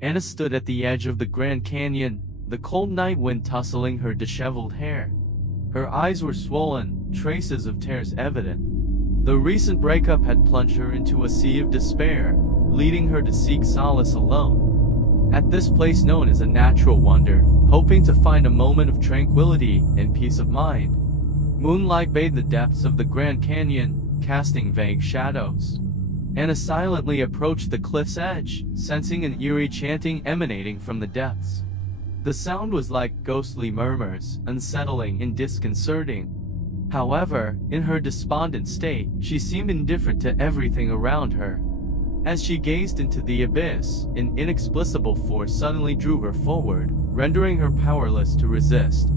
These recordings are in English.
Anna stood at the edge of the Grand Canyon, the cold night wind tussling her disheveled hair. Her eyes were swollen, traces of tears evident. The recent breakup had plunged her into a sea of despair, leading her to seek solace alone. At this place known as a natural wonder, hoping to find a moment of tranquility and peace of mind. Moonlight bathed the depths of the Grand Canyon, casting vague shadows. Anna silently approached the cliff's edge, sensing an eerie chanting emanating from the depths. The sound was like ghostly murmurs, unsettling and disconcerting. However, in her despondent state, she seemed indifferent to everything around her. As she gazed into the abyss, an inexplicable force suddenly drew her forward, rendering her powerless to resist.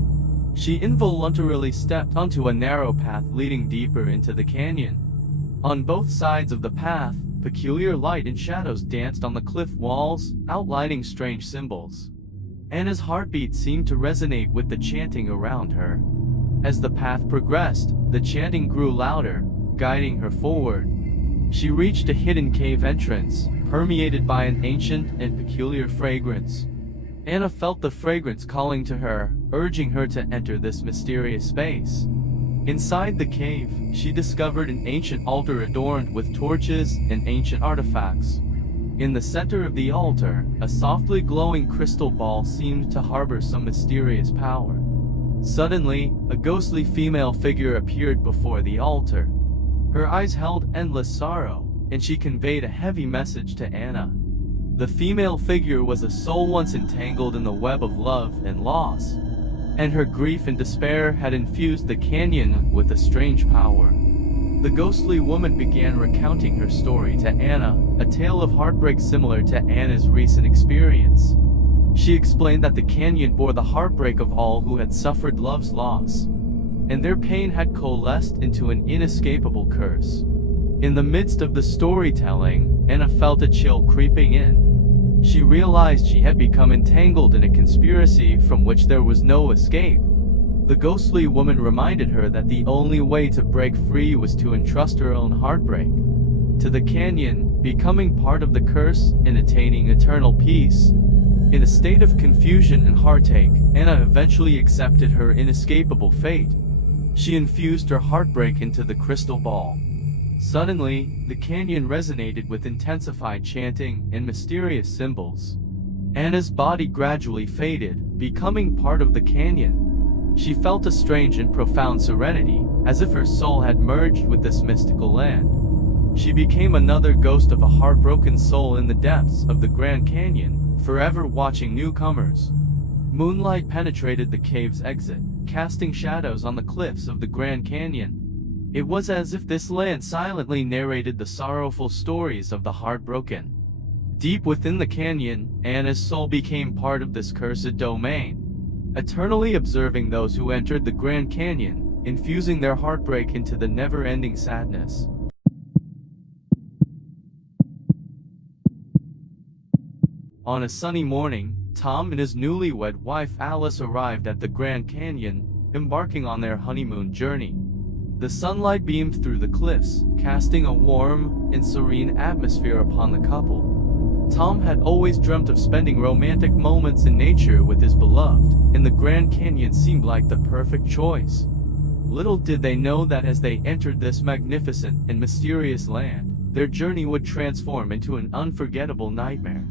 She involuntarily stepped onto a narrow path leading deeper into the canyon. On both sides of the path, peculiar light and shadows danced on the cliff walls, outlining strange symbols. Anna's heartbeat seemed to resonate with the chanting around her. As the path progressed, the chanting grew louder, guiding her forward. She reached a hidden cave entrance, permeated by an ancient and peculiar fragrance. Anna felt the fragrance calling to her, urging her to enter this mysterious space. Inside the cave, she discovered an ancient altar adorned with torches and ancient artifacts. In the center of the altar, a softly glowing crystal ball seemed to harbor some mysterious power. Suddenly, a ghostly female figure appeared before the altar. Her eyes held endless sorrow, and she conveyed a heavy message to Anna. The female figure was a soul once entangled in the web of love and loss, and her grief and despair had infused the canyon with a strange power. The ghostly woman began recounting her story to Anna, a tale of heartbreak similar to Anna's recent experience. She explained that the canyon bore the heartbreak of all who had suffered love's loss, and their pain had coalesced into an inescapable curse. In the midst of the storytelling, Anna felt a chill creeping in. She realized she had become entangled in a conspiracy from which there was no escape. The ghostly woman reminded her that the only way to break free was to entrust her own heartbreak to the canyon, becoming part of the curse and attaining eternal peace. In a state of confusion and heartache, Anna eventually accepted her inescapable fate. She infused her heartbreak into the crystal ball. Suddenly, the canyon resonated with intensified chanting and mysterious symbols. Anna's body gradually faded, becoming part of the canyon. She felt a strange and profound serenity, as if her soul had merged with this mystical land. She became another ghost of a heartbroken soul in the depths of the Grand Canyon, forever watching newcomers. Moonlight penetrated the cave's exit, casting shadows on the cliffs of the Grand Canyon. It was as if this land silently narrated the sorrowful stories of the heartbroken. Deep within the canyon, Anna's soul became part of this cursed domain, eternally observing those who entered the Grand Canyon, infusing their heartbreak into the never-ending sadness. On a sunny morning, Tom and his newlywed wife Alice arrived at the Grand Canyon, embarking on their honeymoon journey. The sunlight beamed through the cliffs, casting a warm and serene atmosphere upon the couple. Tom had always dreamt of spending romantic moments in nature with his beloved, and the Grand Canyon seemed like the perfect choice. Little did they know that as they entered this magnificent and mysterious land, their journey would transform into an unforgettable nightmare.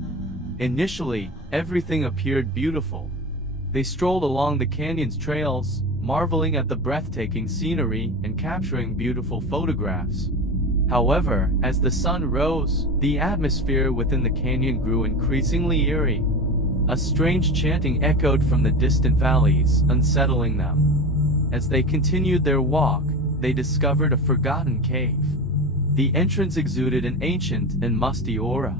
Initially, everything appeared beautiful. They strolled along the canyon's trails, marveling at the breathtaking scenery and capturing beautiful photographs. However, as the sun rose, the atmosphere within the canyon grew increasingly eerie. A strange chanting echoed from the distant valleys, unsettling them. As they continued their walk, they discovered a forgotten cave. The entrance exuded an ancient and musty aura.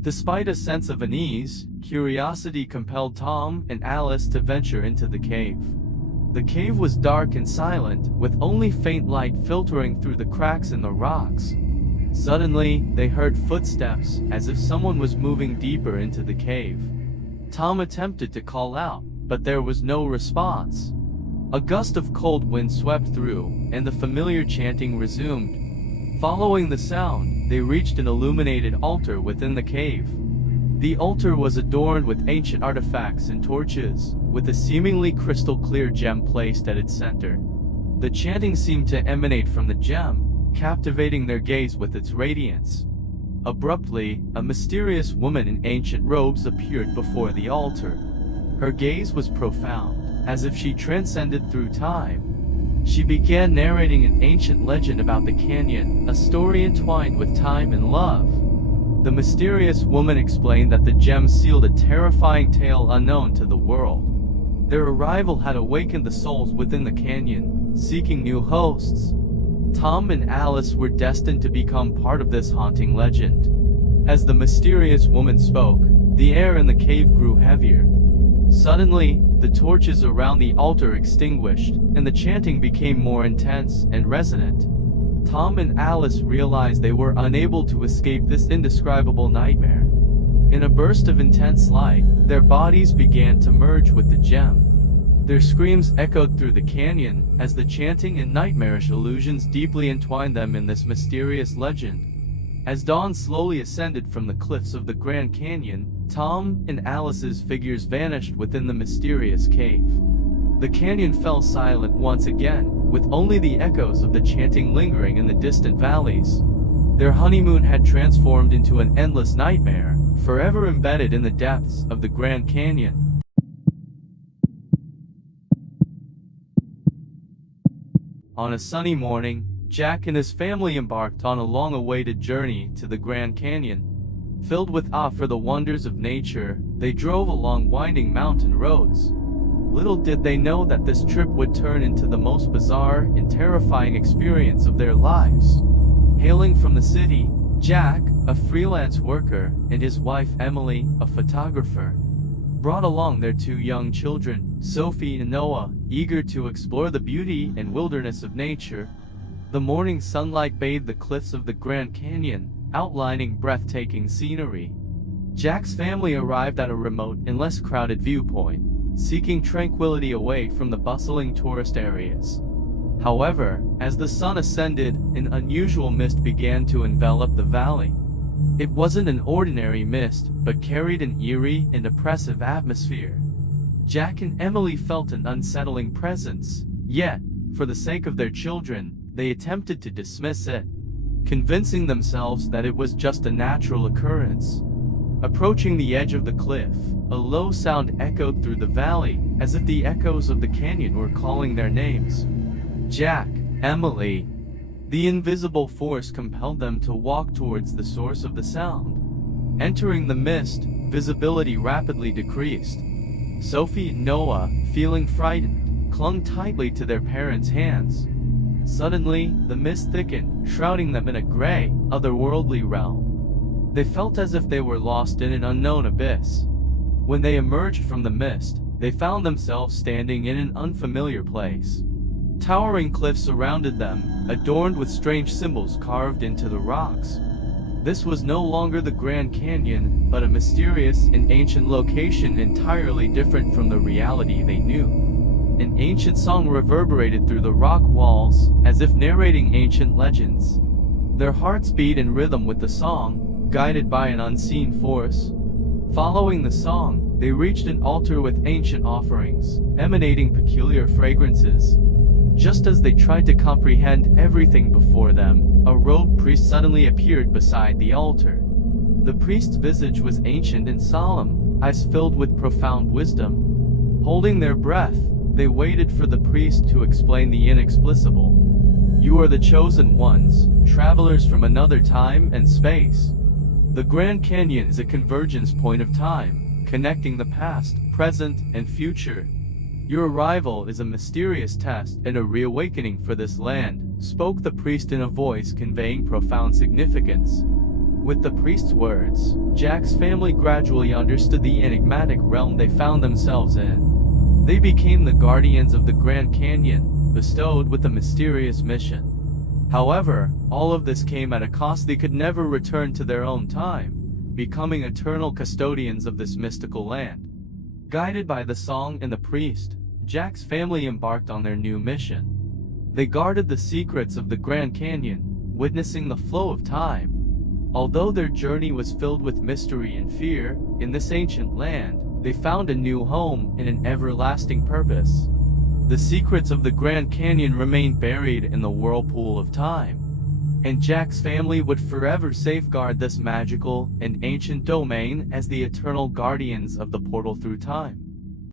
Despite a sense of unease, curiosity compelled Tom and Alice to venture into the cave. The cave was dark and silent, with only faint light filtering through the cracks in the rocks. Suddenly, they heard footsteps, as if someone was moving deeper into the cave. Tom attempted to call out, but there was no response. A gust of cold wind swept through, and the familiar chanting resumed. Following the sound, they reached an illuminated altar within the cave. The altar was adorned with ancient artifacts and torches, with a seemingly crystal-clear gem placed at its center. The chanting seemed to emanate from the gem, captivating their gaze with its radiance. Abruptly, a mysterious woman in ancient robes appeared before the altar. Her gaze was profound, as if she transcended through time. She began narrating an ancient legend about the canyon, a story entwined with time and love. The mysterious woman explained that the gem sealed a terrifying tale unknown to the world. Their arrival had awakened the souls within the canyon, seeking new hosts. Tom and Alice were destined to become part of this haunting legend. As the mysterious woman spoke, the air in the cave grew heavier. Suddenly, the torches around the altar extinguished, and the chanting became more intense and resonant. Tom and Alice realized they were unable to escape this indescribable nightmare. In a burst of intense light, their bodies began to merge with the gem. Their screams echoed through the canyon, as the chanting and nightmarish illusions deeply entwined them in this mysterious legend. As dawn slowly ascended from the cliffs of the Grand Canyon, Tom and Alice's figures vanished within the mysterious cave. The canyon fell silent once again, with only the echoes of the chanting lingering in the distant valleys. Their honeymoon had transformed into an endless nightmare, forever embedded in the depths of the Grand Canyon. On a sunny morning, Jack and his family embarked on a long-awaited journey to the Grand Canyon. Filled with awe for the wonders of nature, they drove along winding mountain roads. Little did they know that this trip would turn into the most bizarre and terrifying experience of their lives. Hailing from the city, Jack, a freelance worker, and his wife Emily, a photographer, brought along their two young children, Sophie and Noah, eager to explore the beauty and wilderness of nature. The morning sunlight bathed the cliffs of the Grand Canyon, outlining breathtaking scenery. Jack's family arrived at a remote and less crowded viewpoint, seeking tranquility away from the bustling tourist areas. However, as the sun ascended, an unusual mist began to envelop the valley. It wasn't an ordinary mist, but carried an eerie and oppressive atmosphere. Jack and Emily felt an unsettling presence, yet, for the sake of their children, they attempted to dismiss it, convincing themselves that it was just a natural occurrence. Approaching the edge of the cliff, a low sound echoed through the valley, as if the echoes of the canyon were calling their names. Jack, Emily. The invisible force compelled them to walk towards the source of the sound. Entering the mist, visibility rapidly decreased. Sophie and Noah, feeling frightened, clung tightly to their parents' hands. Suddenly, the mist thickened, shrouding them in a gray, otherworldly realm. They felt as if they were lost in an unknown abyss. When they emerged from the mist, they found themselves standing in an unfamiliar place. Towering cliffs surrounded them, adorned with strange symbols carved into the rocks. This was no longer the Grand Canyon, but a mysterious and ancient location entirely different from the reality they knew. An ancient song reverberated through the rock walls, as if narrating ancient legends. Their hearts beat in rhythm with the song, guided by an unseen force. Following the song, they reached an altar with ancient offerings, emanating peculiar fragrances. Just as they tried to comprehend everything before them, a robed priest suddenly appeared beside the altar. The priest's visage was ancient and solemn, eyes filled with profound wisdom. Holding their breath, they waited for the priest to explain the inexplicable. You are the chosen ones, travelers from another time and space. The Grand Canyon is a convergence point of time, connecting the past, present, and future. Your arrival is a mysterious test and a reawakening for this land, spoke the priest in a voice conveying profound significance. With the priest's words, Jack's family gradually understood the enigmatic realm they found themselves in. They became the guardians of the Grand Canyon, bestowed with a mysterious mission. However, all of this came at a cost. They could never return to their own time, becoming eternal custodians of this mystical land. Guided by the song and the priest, Jack's family embarked on their new mission. They guarded the secrets of the Grand Canyon, witnessing the flow of time, Although their journey was filled with mystery and fear, in this ancient land, they found a new home and an everlasting purpose. The secrets of the Grand Canyon remain buried in the whirlpool of time, and Jack's family would forever safeguard this magical and ancient domain as the eternal guardians of the portal through time.